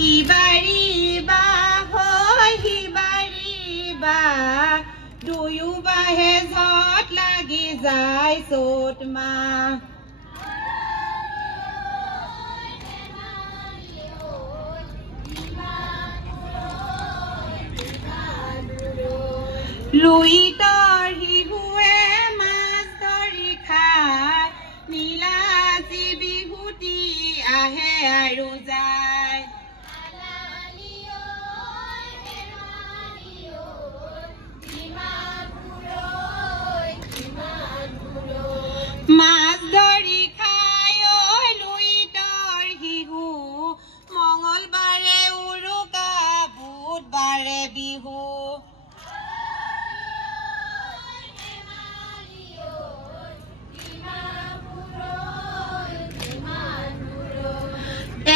ইবাৰি বা হয় সিবাৰি বা দুয়ো বাহে ঝট লাগি যায় চ'ত মাহ লুইতৰ শিহুৱে মাছ ধৰি খায় নীলাচি বিহুতি আহে আৰু যায় মাছ ধৰি খায় লুইতৰ শিহু মঙলবাৰে উৰুকা বুধবাৰে বিহু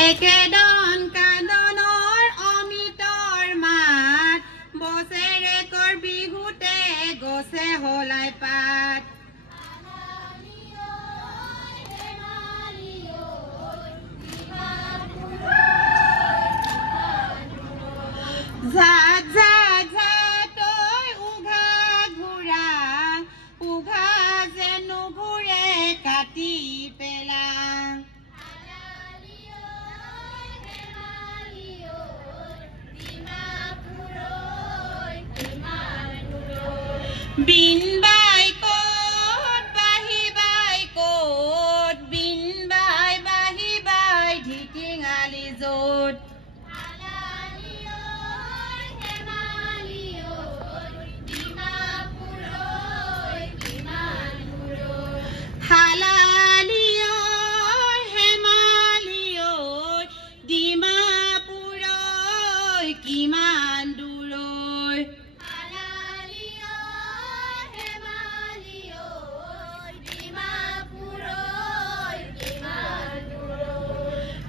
একেদন কাদনৰ অমিতৰ মাত বছেৰেকৰ বিহুতে গছে হলাই পাত ঝাট ঝাট ঝাটৈ উঘা ঘূৰা উঘা যে নুঘূৰে কাটি পেলা বিন বাই ক'ত বাহি বাই ক'ত বিন বাই বাহি বাই ঢিটিঙালি য'ত কিমান দূৰৈ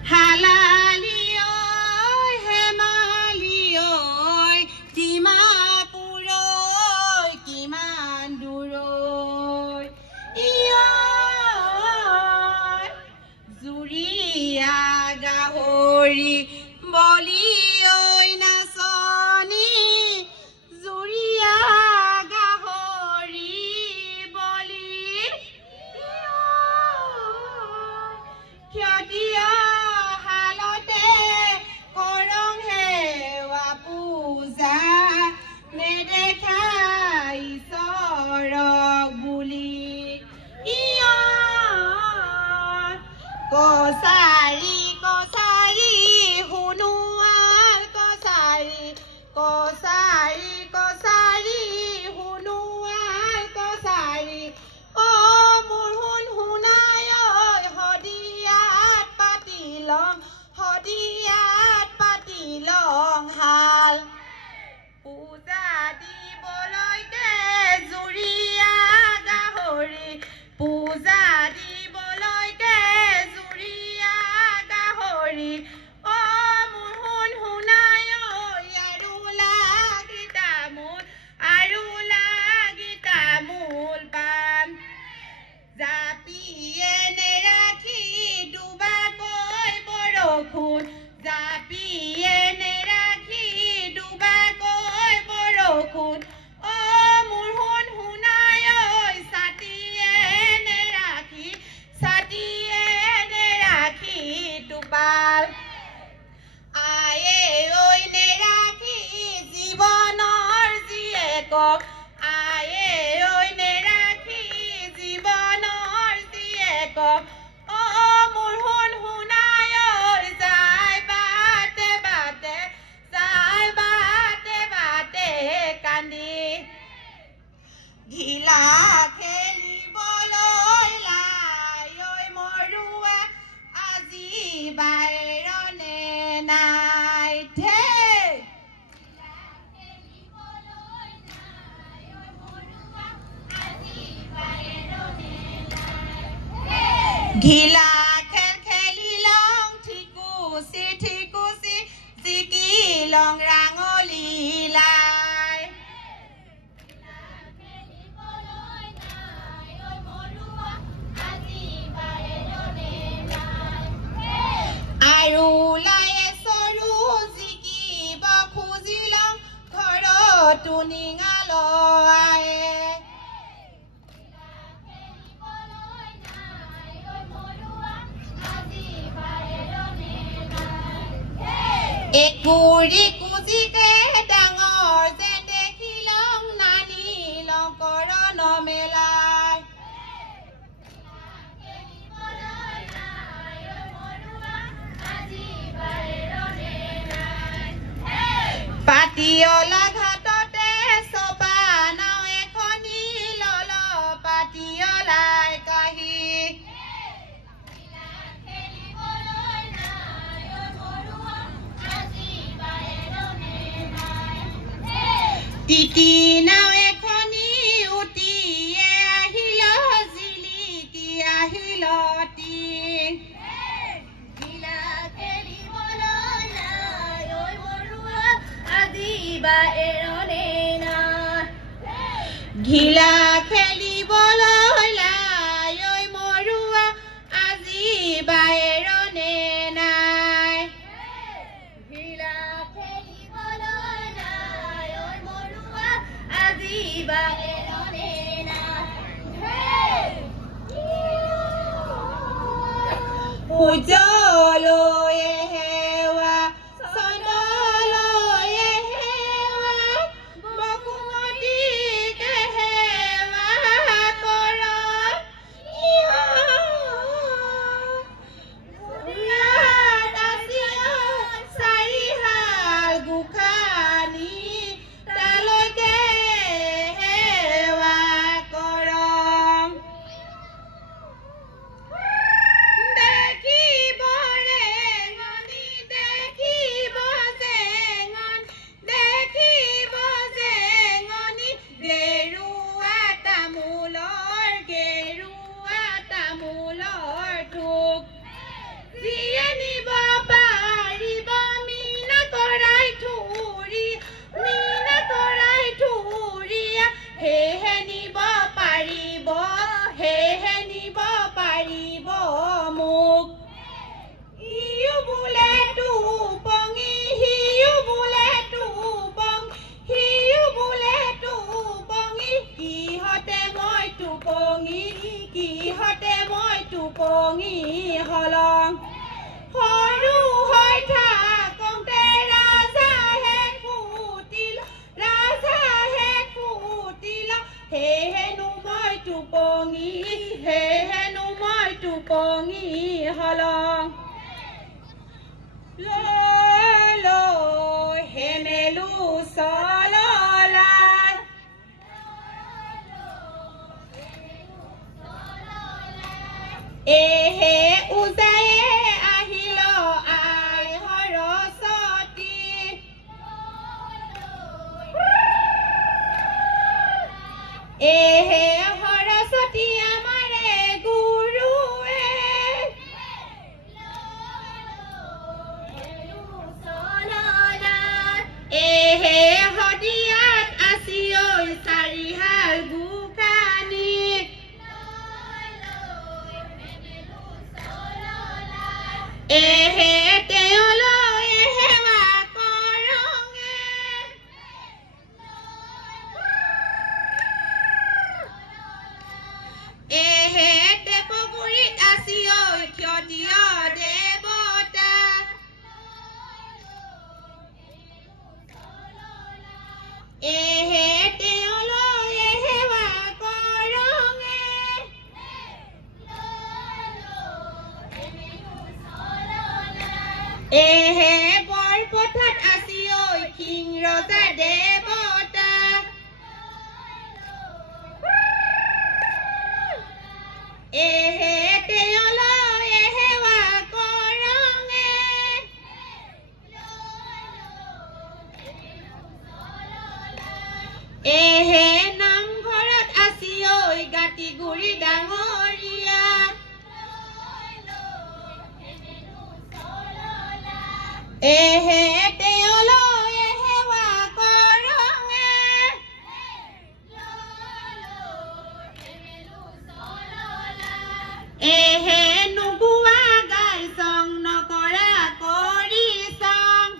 হালালি হেমালি ডিমাপুৰৈ কিমান দূৰৈ জুৰীয়া গাহৰি বলি কছাৰী কছাৰী শুনোৱাৰ কছাৰী কছাৰী কছাৰী শুনোৱাৰ কছাৰী অ মোৰ শুনাই শদিয়াত পাতি লং হাল পূজা দিবলৈকে জুৰীয়া গাহৰি পূজা দিবলৈকে জুৰীয়া গাহৰি অ মোৰ শুনাই আৰু লাগি তামোল পাণ জাপিয়ে নেৰাখি ডুবাকৈ বৰষুণ জাপিয়ে নেৰাখি ডুবাকৈ বৰষুণ অ মোৰ শুনাই ছাতিয়ে নেৰাখি টোপাল আয়ে ঐ নেৰাখি জীৱনৰ জীয়েকক আয়ে ঐ নেৰাখি জীৱনৰ জীয়েকক অ মোৰ শুনাই যায় বাটে বাটে কান্দি ঘিলা খেলিবলৈ লাই মৰুৱা আজি বাইৰনে নাই ঘিলা খেল খেলিলং ঠিকুচি জিকিলং ৰাঙলী লাই আৰু লায়ে চৰু তুনিঙালয় একুৰি কুজিকে ডাঙৰ যেন দেখিলং নানি লংকৰণ মেলাই পাতিয়লা ঘাটতে চপা নাও এখনি লল পাতিয়লাই কাহি তিতি নাও এখনি উটিয়ে আহিল জিলিকি আহিল ঘিলা খেলিবলৈ লাই ঐ মৰুৱা আজি বায়েৰনে নাই ঘিলা খেলিবলৈ লাই ঐ মৰুৱা আজি বায়েৰনে নাই পূজলৈ হেৱা টোপঙি হলং সৰু হৈ থাকোঁতে ৰাজাহে ফুটিল হেহেনো মই টোপঙি হলং লৈ হেমেলো চললাই এহে উজায়ে আহিল আই সৰস্বতী এহে সৰস্বতী আমাৰে গুৰুৱে এহে সদিয়াত আছি ঐ চাৰিহাল গোকানি এহে তেওঁলৈ সেৱা কৰঙে এহে টেপগুৰিত আছি ঐ ক্ষতীয় দেৱতা এহে তেওঁলৈ সেৱা কৰঙে এহে বৰপথাত আছি ঐ সিং ৰজা দেৱতা এহে তেওঁলৈ সেৱা কৰঙে এহে নামঘৰত আছি ঐ গাতিগুৰি ডাঙৰীয়া এহে তেওঁলৈ সেৱা কৰঙে এহে নুগুৱা গাই চং নকৰা কৰি চং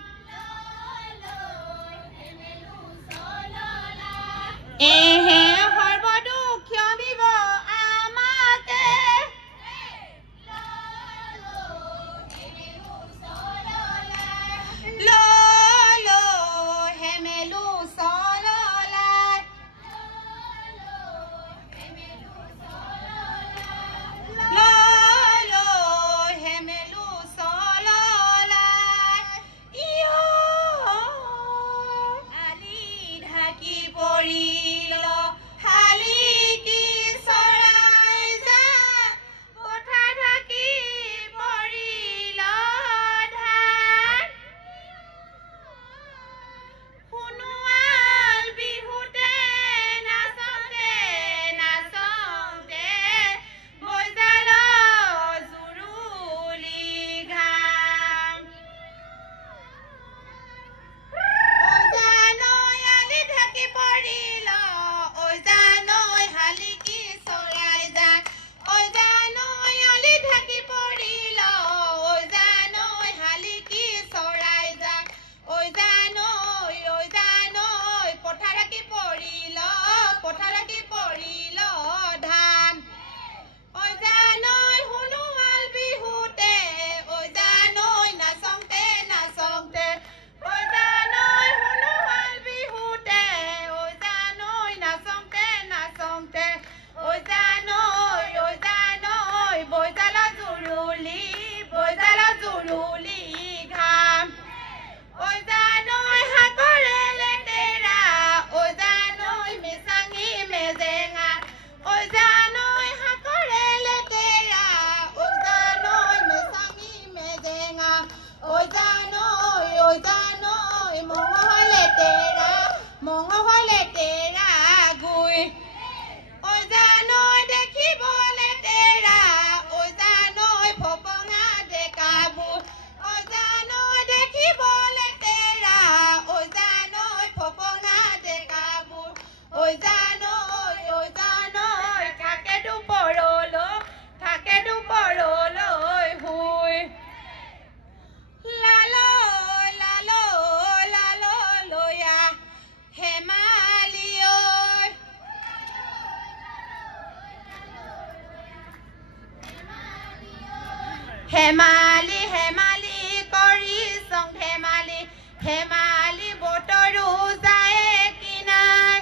হেমালি হেমালি কৰি চং ধেমালি হেমালি বতৰো যায় কিনাই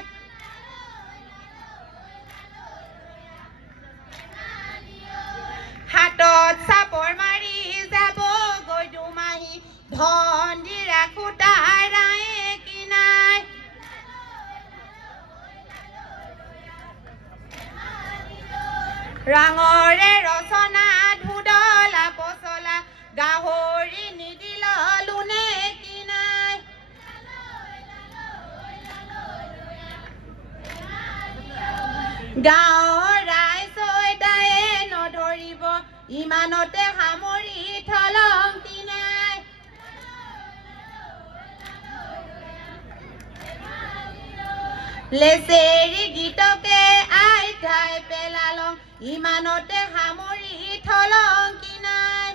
হাতত চাপৰ মাৰি যাব গৈ দুমাহী ধন দি ৰাখো তাৰাই কিনাই ৰাঙৰে ৰচনা ধুদলা পচলা গাহৰি নিদিল লুনে কিনাই গাঁৱৰ ৰাইজ দায়ে নধৰিব ইমানতে সামৰি থলং কিনাই লেচেৰি গীতকে আইঠাই পেলালং ইমানতে সামৰি থলং কিনাই